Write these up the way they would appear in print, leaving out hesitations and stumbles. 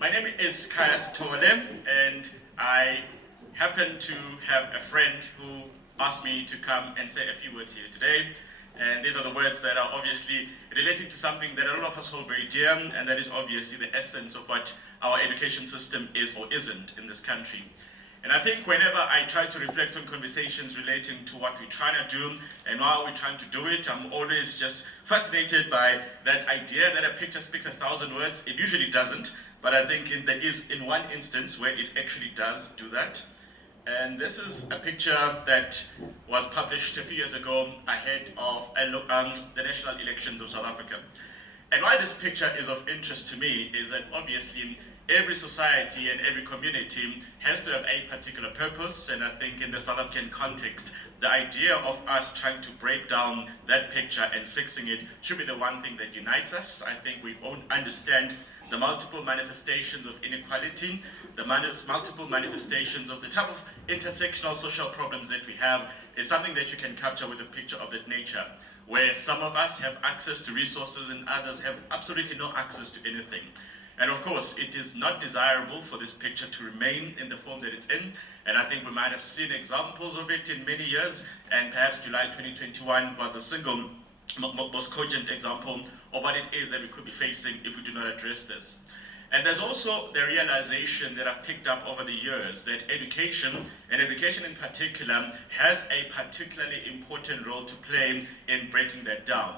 My name is Khaya Sithole, and I happen to have a friend who asked me to come and say a few words here today. And these are the words that are obviously relating to something that a lot of us hold very dear, and that is obviously the essence of what our education system is or isn't in this country. And I think whenever I try to reflect on conversations relating to what we're trying to do and how we're trying to do it, I'm always just fascinated by that idea that a picture speaks 1,000 words. It usually doesn't, but I think there is in one instance where it actually does do that. And this is a picture that was published a few years ago ahead of the national elections of South Africa. And why this picture is of interest to me is that obviously every society and every community has to have a particular purpose, and I think in the South African context, the idea of us trying to break down that picture and fixing it should be the one thing that unites us. I think we all understand the multiple manifestations of inequality, the multiple manifestations of the type of intersectional social problems that we have is something that you can capture with a picture of that nature, where some of us have access to resources and others have absolutely no access to anything. And of course, it is not desirable for this picture to remain in the form that it's in. And I think we might have seen examples of it in many years. And perhaps July 2021 was the single most cogent example of what it is that we could be facing if we do not address this. And there's also the realization that I've picked up over the years that education, and education in particular, has a particularly important role to play in breaking that down.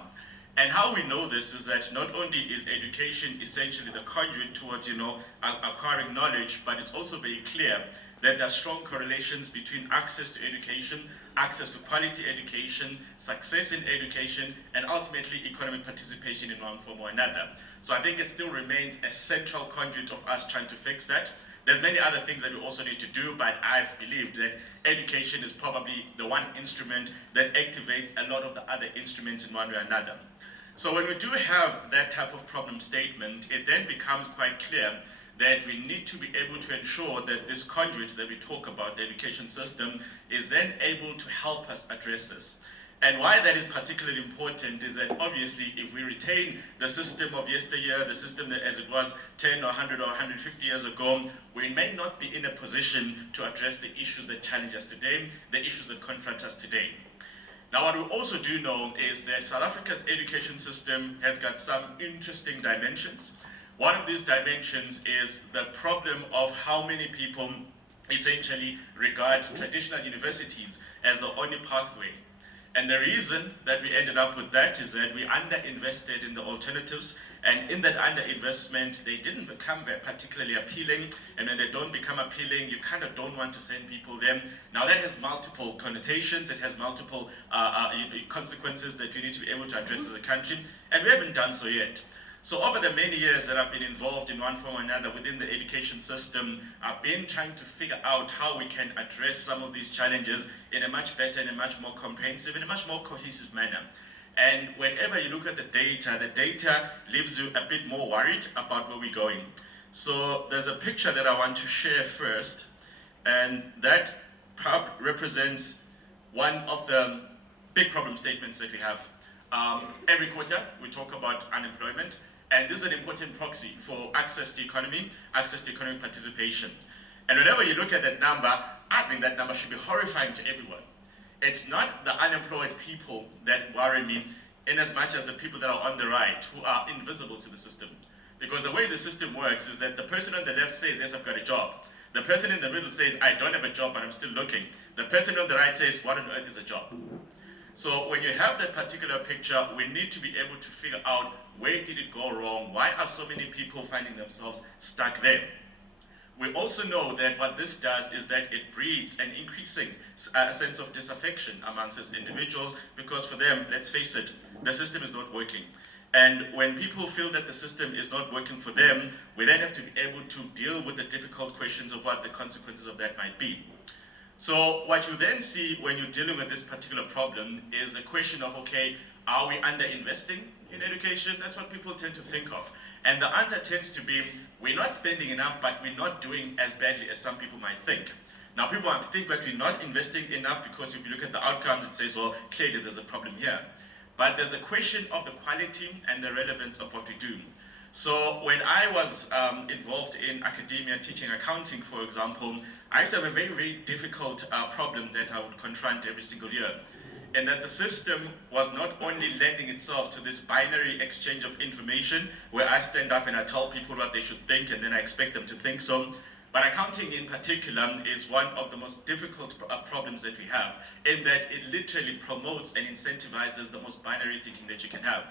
And how we know this is that not only is education essentially the conduit towards, acquiring knowledge, but it's also very clear that there are strong correlations between access to education, access to quality education, success in education, and ultimately economic participation in one form or another. So I think it still remains a central conduit of us trying to fix that. There's many other things that we also need to do, but I've believed that education is probably the one instrument that activates a lot of the other instruments in one way or another. So when we do have that type of problem statement, it then becomes quite clear that we need to be able to ensure that this conduit that we talk about, the education system, is then able to help us address this. And why that is particularly important is that obviously if we retain the system of yesteryear, the system that as it was 10 or 100 or 150 years ago, we may not be in a position to address the issues that challenge us today, the issues that confront us today. Now, what we also do know is that South Africa's education system has got some interesting dimensions. One of these dimensions is the problem of how many people essentially regard traditional universities as the only pathway. And the reason that we ended up with that is that we underinvested in the alternatives, and in that underinvestment, they didn't become very particularly appealing, and when they don't become appealing, you kind of don't want to send people there. Now that has multiple connotations, it has multiple consequences that we need to be able to address as a country, and we haven't done so yet. So over the many years that I've been involved in one form or another within the education system, I've been trying to figure out how we can address some of these challenges in a much better, in a much more comprehensive, in a much more cohesive manner. And whenever you look at the data leaves you a bit more worried about where we're going. So there's a picture that I want to share first, and that represents one of the big problem statements that we have. Every quarter we talk about unemployment, and this is an important proxy for access to economy, access to economic participation. And whenever you look at that number, I think that number should be horrifying to everyone. It's not the unemployed people that worry me, in as much as the people that are on the right who are invisible to the system. Because the way the system works is that the person on the left says, yes, I've got a job. The person in the middle says, I don't have a job, but I'm still looking. The person on the right says, what on earth is a job? So when you have that particular picture, we need to be able to figure out where did it go wrong? Why are so many people finding themselves stuck there? We also know that what this does is that it breeds an increasing sense of disaffection amongst us individuals, because for them, let's face it, the system is not working. And when people feel that the system is not working for them, we then have to be able to deal with the difficult questions of what the consequences of that might be. So what you then see when you're dealing with this particular problem is the question of, okay, are we underinvesting in education? That's what people tend to think of. And the answer tends to be, we're not spending enough, but we're not doing as badly as some people might think. Now, people might think that we're not investing enough because if you look at the outcomes, it says, well, clearly there's a problem here. But there's a question of the quality and the relevance of what we do. So when I was involved in academia, teaching accounting, for example, I used to have a very, very difficult problem that I would confront every single year. And that the system was not only lending itself to this binary exchange of information, where I stand up and I tell people what they should think, and then I expect them to think so. But accounting in particular is one of the most difficult problems that we have, in that it literally promotes and incentivizes the most binary thinking that you can have.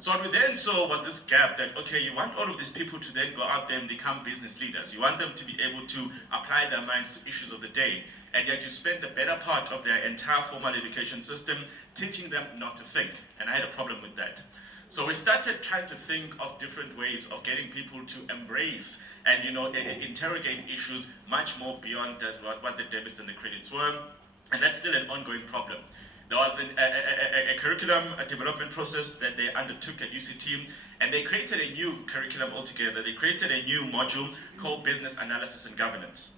So what we then saw was this gap that, okay, you want all of these people to then go out there and become business leaders. You want them to be able to apply their minds to issues of the day. And yet you spend the better part of their entire formal education system teaching them not to think. And I had a problem with that. So we started trying to think of different ways of getting people to embrace and interrogate issues much more beyond what the debits and the credits were. And that's still an ongoing problem. There was a curriculum development process that they undertook at UCT, and they created a new curriculum altogether. They created a new module called Business Analysis and Governance.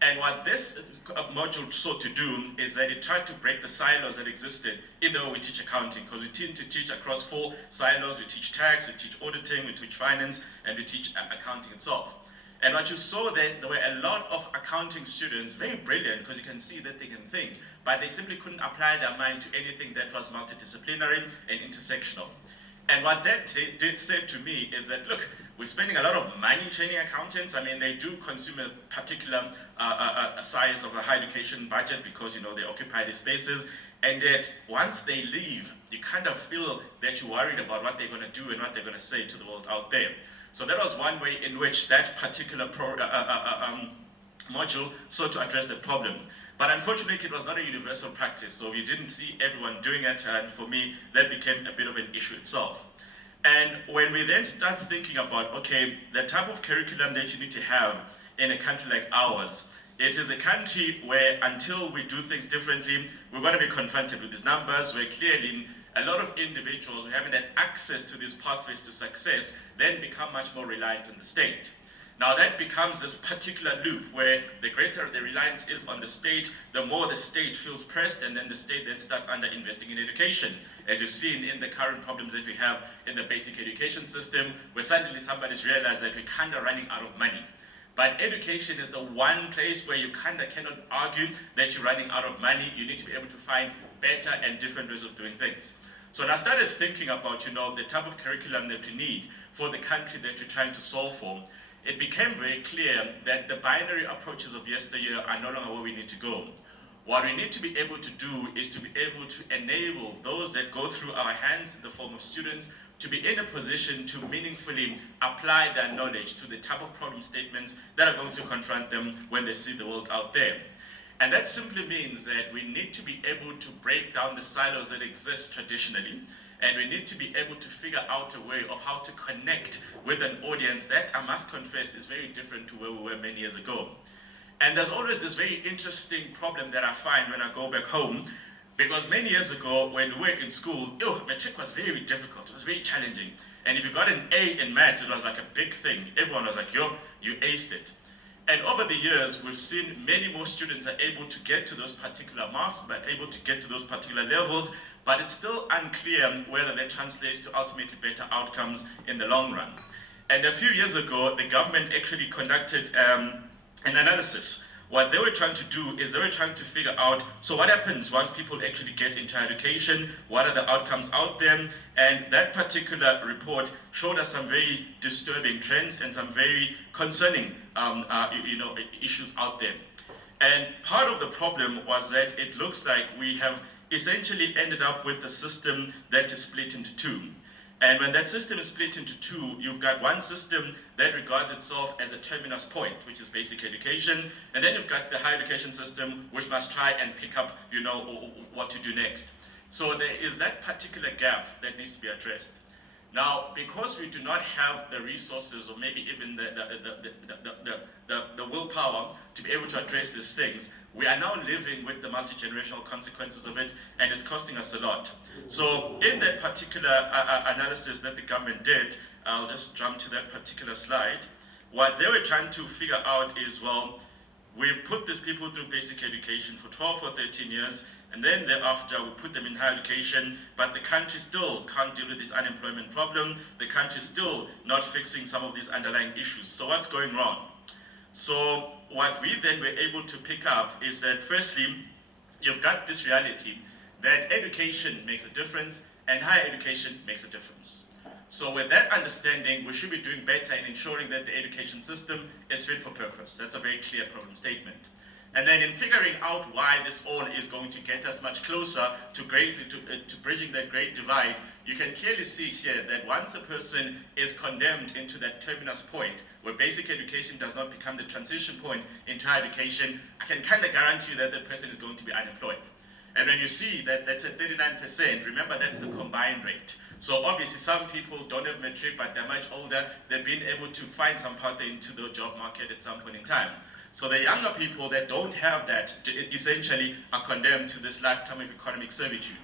And what this module sought to do is that it tried to break the silos that existed in the way we teach accounting, because we tend to teach across 4 silos. We teach tax, we teach auditing, we teach finance, and we teach accounting itself. And what you saw that there were a lot of accounting students, very brilliant, because you can see that they can think, but they simply couldn't apply their mind to anything that was multidisciplinary and intersectional. And what that did say to me is that, look, we're spending a lot of money training accountants. I mean, they do consume a particular size of a higher education budget because, they occupy these spaces. And yet, once they leave, you kind of feel that you're worried about what they're going to do and what they're going to say to the world out there. So that was one way in which that particular module sought to address the problem. But unfortunately, it was not a universal practice, so you didn't see everyone doing it, and for me, that became a bit of an issue itself. And when we then start thinking about, okay, the type of curriculum that you need to have in a country like ours, it is a country where until we do things differently, we're going to be confronted with these numbers, where clearly a lot of individuals who having that access to these pathways to success then become much more reliant on the state. Now that becomes this particular loop where the greater the reliance is on the state, the more the state feels pressed, and then the state then starts under-investing in education. As you've seen in the current problems that we have in the basic education system, where suddenly somebody's realized that we're kind of running out of money. But education is the one place where you kind of cannot argue that you're running out of money. You need to be able to find better and different ways of doing things. So when I started thinking about, the type of curriculum that we need for the country that we're trying to solve for, it became very clear that the binary approaches of yesteryear are no longer where we need to go. What we need to be able to do is to be able to enable those that go through our hands in the form of students to be in a position to meaningfully apply their knowledge to the type of problem statements that are going to confront them when they see the world out there. And that simply means that we need to be able to break down the silos that exist traditionally, and we need to be able to figure out a way of how to connect with an audience that, I must confess, is very different to where we were many years ago. And there's always this very interesting problem that I find when I go back home, because many years ago, when we were in school, matric was very difficult, it was very challenging. And if you got an A in maths, it was like a big thing. Everyone was like, you aced it. And over the years, we've seen many more students are able to get to those particular marks, but able to get to those particular levels, but it's still unclear whether that translates to ultimately better outcomes in the long run. And a few years ago, the government actually conducted an analysis. What they were trying to do is they were trying to figure out, so what happens once people actually get into education, what are the outcomes out there, and that particular report showed us some very disturbing trends and some very concerning issues out there. And part of the problem was that it looks like we have essentially ended up with a system that is split into two. And when that system is split into two, you've got one system that regards itself as a terminus point, which is basic education, and then you've got the higher education system, which must try and pick up, what to do next. So there is that particular gap that needs to be addressed. Now, because we do not have the resources or maybe even the willpower to be able to address these things, we are now living with the multi-generational consequences of it, and it's costing us a lot. So in that particular analysis that the government did, I'll just jump to that particular slide, what they were trying to figure out is, well, we've put these people through basic education for 12 or 13 years, and then thereafter we put them in higher education, but the country still can't deal with this unemployment problem. The country is still not fixing some of these underlying issues. So what's going wrong? So what we then were able to pick up is that firstly, you've got this reality that education makes a difference and higher education makes a difference. So with that understanding, we should be doing better in ensuring that the education system is fit for purpose. That's a very clear problem statement. And then in figuring out why this all is going to get us much closer to bridging that great divide, you can clearly see here that once a person is condemned into that terminus point, where basic education does not become the transition point into higher education, I can kind of guarantee you that the person is going to be unemployed. And when you see that that's at 39%, remember that's the combined rate. So obviously some people don't have matric, but they're much older. They've been able to find some pathway into the job market at some point in time. So the younger people that don't have that essentially are condemned to this lifetime of economic servitude.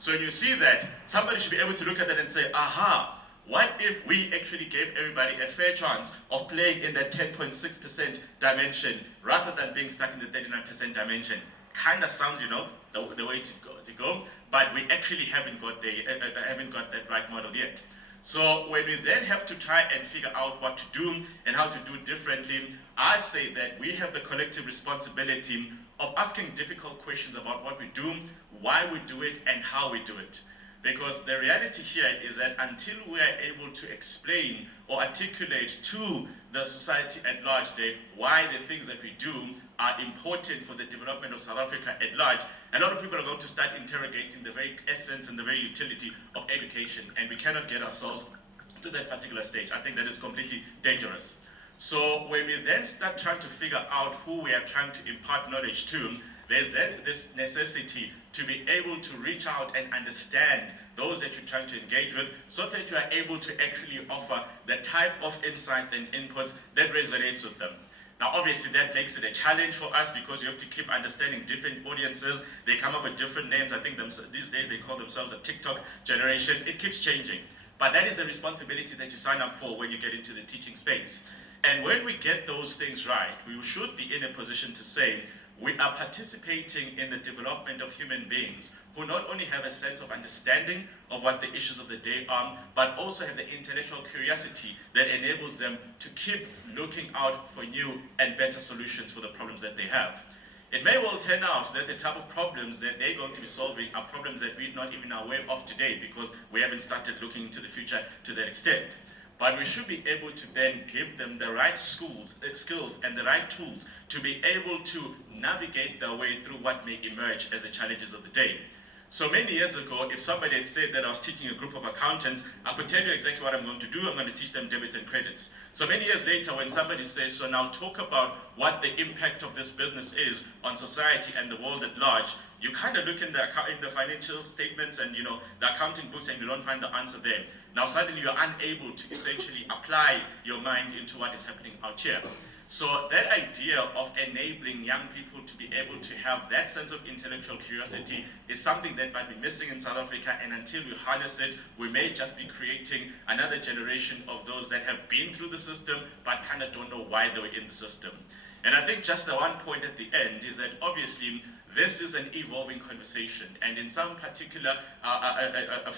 So when you see that, somebody should be able to look at that and say, aha, what if we actually gave everybody a fair chance of playing in that 10.6% dimension rather than being stuck in the 39% dimension? Kind of sounds, the way to go, but we actually haven't got that right model yet. So when we then have to try and figure out what to do and how to do it differently, I say that we have the collective responsibility of asking difficult questions about what we do, why we do it, and how we do it. Because the reality here is that until we are able to explain or articulate to the society at large why the things that we do are important for the development of South Africa at large, a lot of people are going to start interrogating the very essence and the very utility of education, and we cannot get ourselves to that particular stage. I think that is completely dangerous. So when we then start trying to figure out who we are trying to impart knowledge to, there's then this necessity to be able to reach out and understand those that you're trying to engage with, so that you are able to actually offer the type of insights and inputs that resonates with them. Now obviously that makes it a challenge for us because you have to keep understanding different audiences. They come up with different names. I think these days they call themselves a TikTok generation. It keeps changing. But that is the responsibility that you sign up for when you get into the teaching space. And when we get those things right, we should be in a position to say, we are participating in the development of human beings who not only have a sense of understanding of what the issues of the day are, but also have the intellectual curiosity that enables them to keep looking out for new and better solutions for the problems that they have. It may well turn out that the type of problems that they're going to be solving are problems that we're not even aware of today because we haven't started looking into the future to that extent. But we should be able to then give them the right skills and the right tools to be able to navigate their way through what may emerge as the challenges of the day. So many years ago, if somebody had said that I was teaching a group of accountants, I could tell you exactly what I'm going to do. I'm going to teach them debits and credits. So many years later, when somebody says, so now talk about what the impact of this business is on society and the world at large, you kind of look in the financial statements and the accounting books and you don't find the answer there. Now suddenly you're unable to essentially apply your mind into what is happening out here. So that idea of enabling young people to be able to have that sense of intellectual curiosity is something that might be missing in South Africa, and until we harness it, we may just be creating another generation of those that have been through the system but kind of don't know why they were in the system. And I think just the one point at the end is that obviously this is an evolving conversation, and in some particular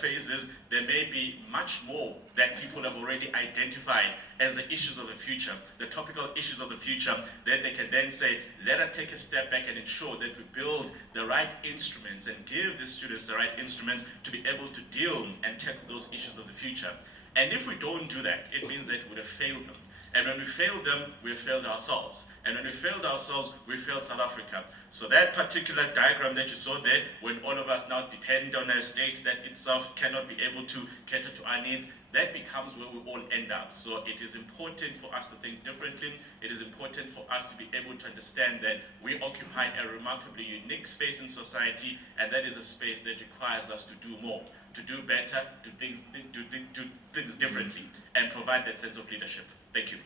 phases, there may be much more that people have already identified as the issues of the future, the topical issues of the future, that they can then say, let us take a step back and ensure that we build the right instruments and give the students the right instruments to be able to deal and tackle those issues of the future. And if we don't do that, it means that we would have failed them. And when we fail them, we have failed ourselves. And when we failed ourselves, we failed South Africa. So that particular diagram that you saw there, when all of us now depend on a state that itself cannot be able to cater to our needs, that becomes where we all end up. So it is important for us to think differently. It is important for us to be able to understand that we occupy a remarkably unique space in society, and that is a space that requires us to do more, to do better, do things differently, and provide that sense of leadership. Thank you.